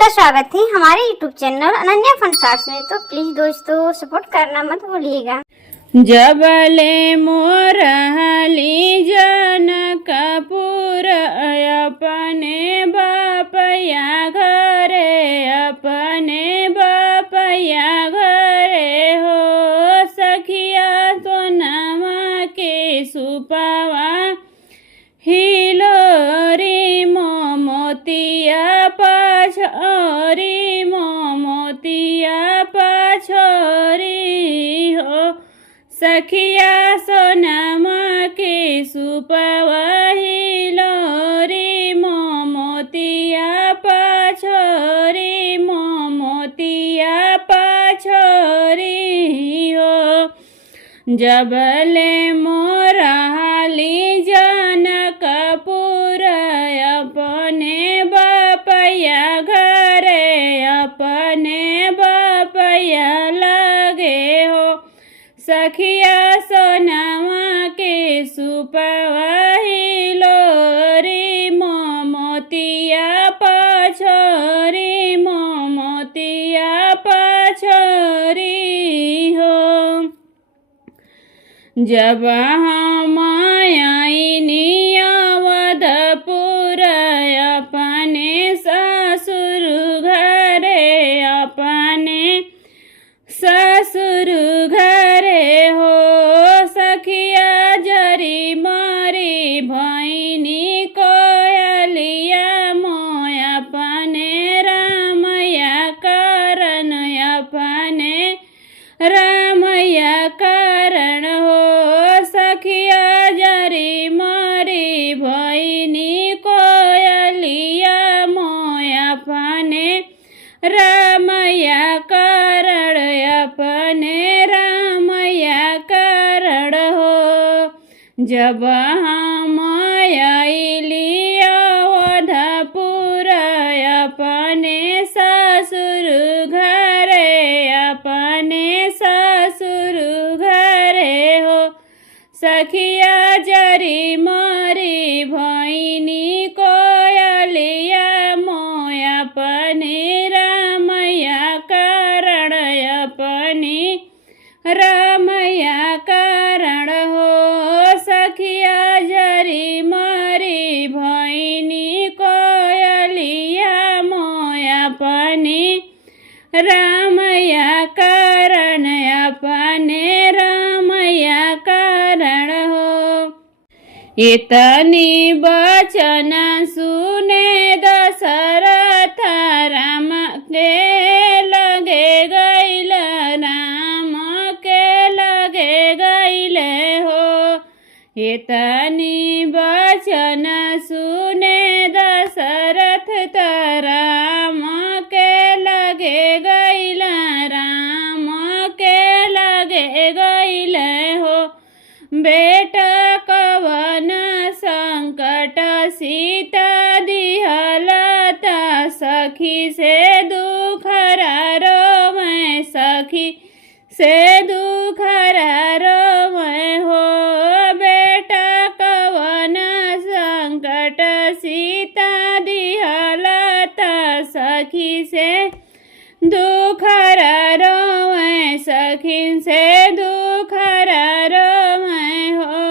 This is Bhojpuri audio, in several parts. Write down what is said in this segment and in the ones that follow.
का स्वागत है हमारे YouTube चैनल अनन्या फन शॉर्ट्स में। तो प्लीज दोस्तों सपोर्ट करना मत भूलिएगा। जबले मोरहली जनकपुर अपने बापया घरे अपने बापया घरे हो सखिया सोनमा के सुपावा हिलोरी मोतिया पाछोरी मोतिया पाछोरी हो सखिया सोनमा के सुपवा हिलोरी मोतिया पाछोरी मोतिया पाछोरी हो जबले मोरहाली जनकपुर अपने बापया घरे अपने बापया लगे हो सखिया सोनमा के सुपवा हिलोरी मोतिया पाछोरी मोतिया पाछोरी हो जब हम आईनी अवधपुर अपने ससुर घरे अपने ससुर घरे हो सखिया जरी मरी भैनी कोयलिया मोय अपने रामया कारण अपने रामया कारण हो सखिया जरी मरी भैनी कोयलिया मोय अपने रामया कारण अपने रामया कारण हो जब हम आइली अवधपुर अपने ससुर घरे अपने ससुर घरे हो सखिया जरी मरी भैनी कोयलिया मोय अपने रामया कारण अपने रामया कारण हो सखिया जरी मरी भैनी कोयलिया मोय अपने रामया कारण अपने रामया कारण हो इतनी बचन सुने दशरथ राम के लगे गैल राम के लगे गैल हो इतनी बचन सुने दशरथ राम के लगे गैल राम के लगे गैल हो बेटा कवन संकट सीता दिहलता सखी से दुखरा रोवे सखी से दुखरा रोवे हो बेटा कवन संकट सीता दिहलता सखी से दुखरा रोवे सखी से दुखरा रोवे हो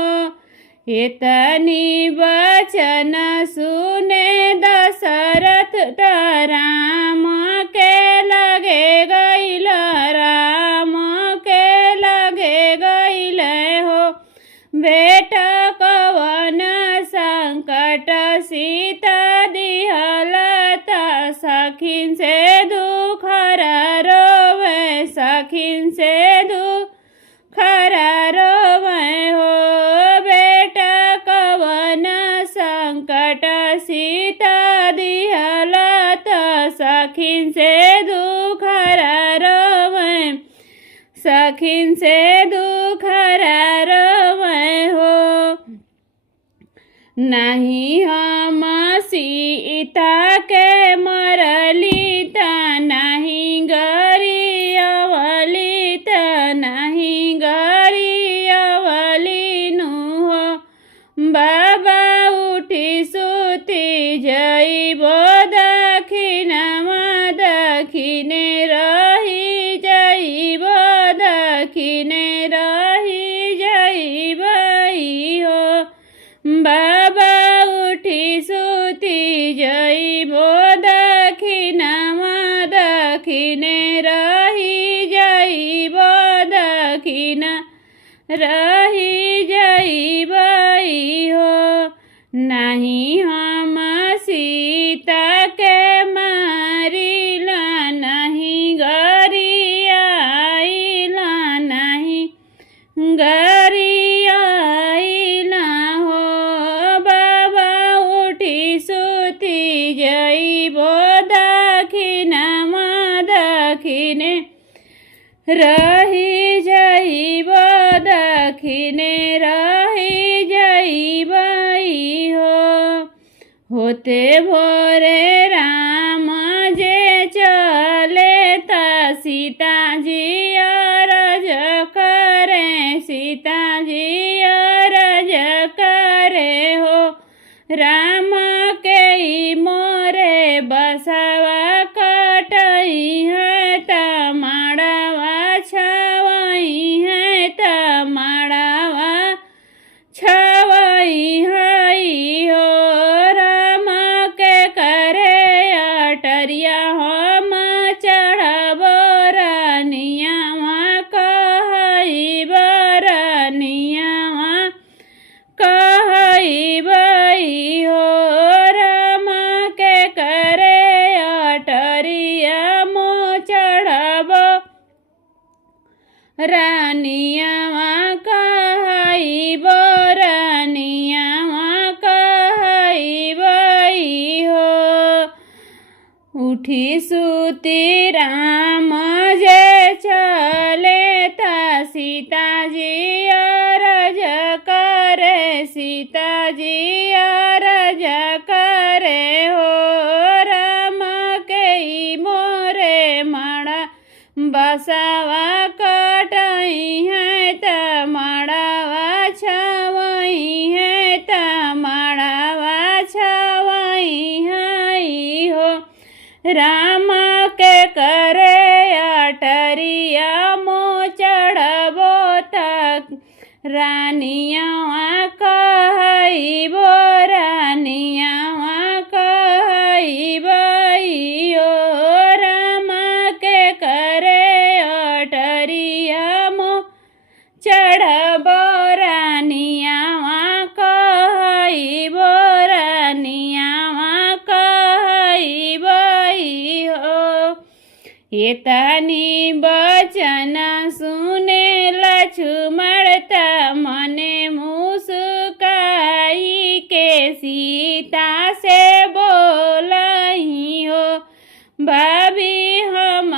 इतनी बचन सुने दशरथ राम के लगे गैल राम के लगे गैल हो बेटा कवन संकट सीता दिहलता सखिन से दुखरा रोवे सखिन से दुखरा रोवे हो बेटा कवन संकट सीता दिहलता सखिन से दुखरा रोवे सखिन से दुखरा रोवे हो नहीं हम सीता के मरली ता नहीं गरी अवली ता नहीं गरी अवली नु हो बाबा उठी सुती जइबो दक्षिणमा दक्षिणामा दक्षिणे रही जाइब दक्षिणा रही जाइब हो नहीं हम सीता के मारिला नहीं गरियाइला नहीं गरियाइला हो बाबा उठी सुती जाइब दक्षिणामा दक्षिणे रही जाइब दक्षिणे रही जाइब हो होते भोरे राम जे चले ता सीताजी अरज करे सीताजी अरज करे हो राम के मोरे बसावा कटई है तमाड़ावा छवई है तमाड़ावा छवई है हो राम के करे अटरिया हम चढ़ब रानियावा कहई बरनियावा कहई हो राम के करे अटरिया मो चढ़ब रानियावा कहई बरनियावा कहई हो उठी सुती राम जे चले ता सीताजी अरज करे सीताजी अरज करे हो राम के मोरे माड़ा बसावा कटई है तमाड़ावा छवई है तमाड़ावा छवई है हो राम के करे अटरिया मो चढ़बो तक रानियावा कहइबो रानियावा कहइबो हो राम के करे अटरिया मो चढ़बो रानियावा कहइबो रानियावा कहइबो हो एतनी बचन सुने लक्ष्मण त मने मुस्काई के सीता से बोलही हो भाभी हम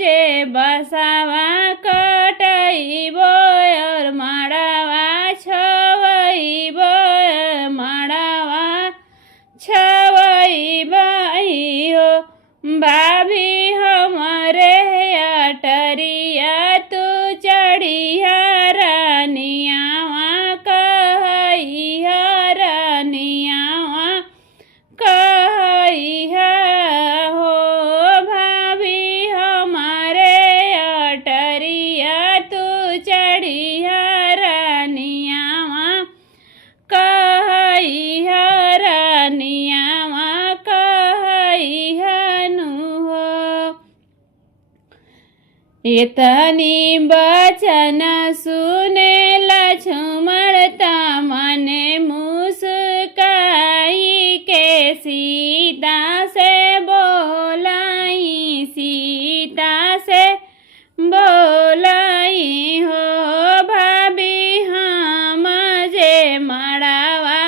जे बसावा कटइबो और माड़ावा छवइबो माड़ावा छवइबो हो भाभी हमरे अटरिया तू चढ़िया रानियावा कहइया रानियावा कहइया हो भाभी हमारे अटरिया तू चढ़िया रानियावा कहइया रानियावा कहइया नु हो एतनी बचन सुने लक्ष्मण त मने मुस्काई के सीता से बोलाई सीता से बोलाई हो भाभी हम जे मड़ावा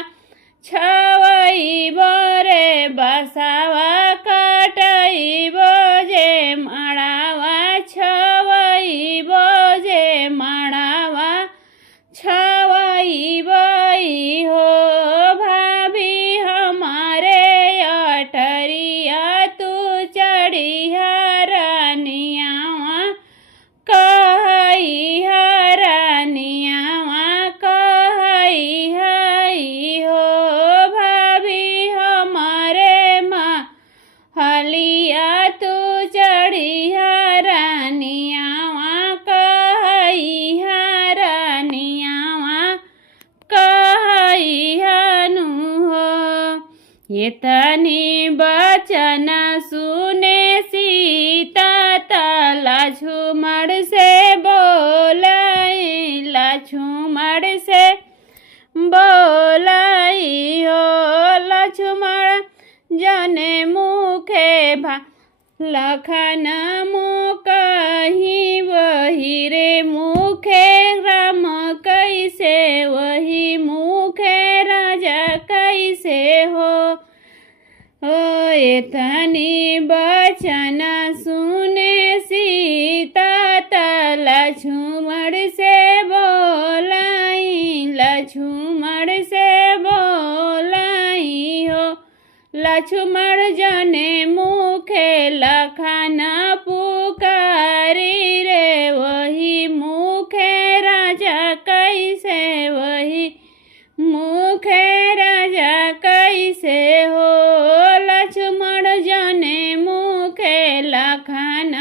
छवइबो रे बसावा कटइबो जे मड़ावा छवइबो जे मड़ावा छवइबो हो ये तनी बचन सुने सीता लक्ष्मण से बोलाई, लक्ष्मण से बोलाई हो। लक्ष्मण जने मुखे लखन मुकही वही रे मुखे राम कैसे, वही मुखे राजा कैसे हो। एतनी बचन सुने सीता लक्ष्मण से बोलाई, लक्ष्मण से बोलाई हो। लक्ष्मण जने मुखे लखन पुकारी रे, वही मुखे राजा कैसे, वही मुखे राजा कैसे हो। लक्ष्मण जने मुखे लखन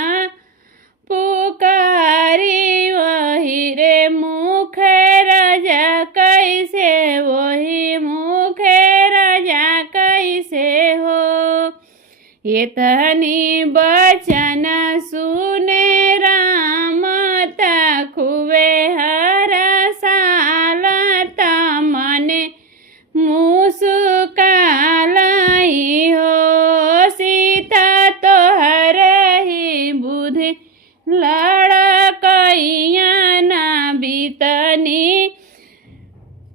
पुकारी, वही रे मुखे राजा कैसे, वही मुखे राजा कैसे हो। ये तनी बचन सुने राम खूबे हर साल मने मुस्कालाई हो। सीता तो हर ही बुद्धि लड़कैया ना बीतनी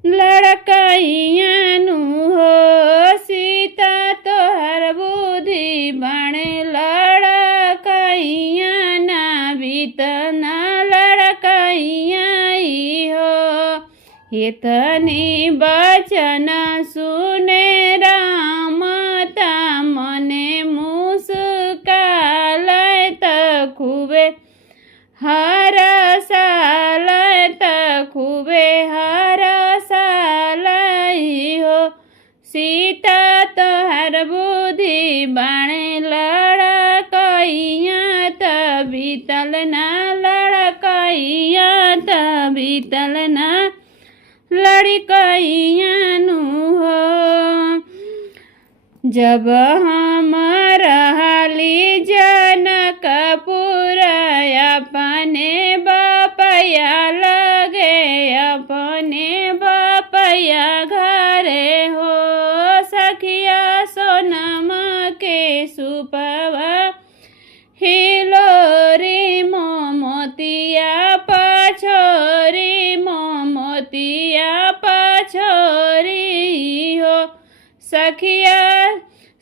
लड़कैयानु हो। सीता तो हर बुद्धि बणे लड़कैया ना बीतना लड़कैयाई हो। इतनी बचन सुने राम मने मुस्कालै त खूबे हर साल खूबे हर साल हो। सीता तो हर बुद्धि बाणे लड़कैया त बीतल ना लड़कैया त बीतल ना लड़कैयानु हो। जब हम रहली जनकपुर अपने बापया लगे, अपने बापया घरे हो। सखिया सोनमा के सुपवा हिलोरी मोतिया पछोरी, मोतिया पछोरी हो। सखिया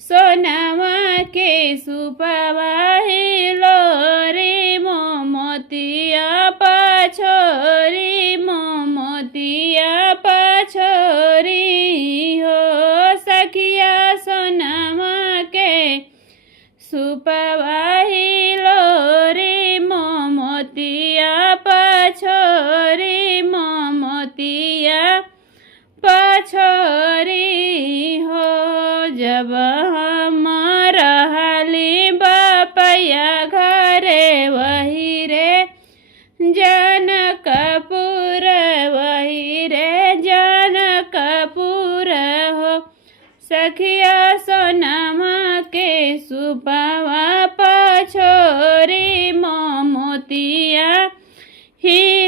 सोनमा के सुपवा हिलोरी मोतिया पछोरी, मोतिया पछोरी हो। सखिया सोनमा के सुपवा हिलोरी मोतिया पछोरी, मोतिया पछोरी हो। जब हम रहली बापया घरे, वही रे जनकपुर, वही रे जनकपुर हो। सखिया सोनमा के सुपवा पछोरी मोतिया ही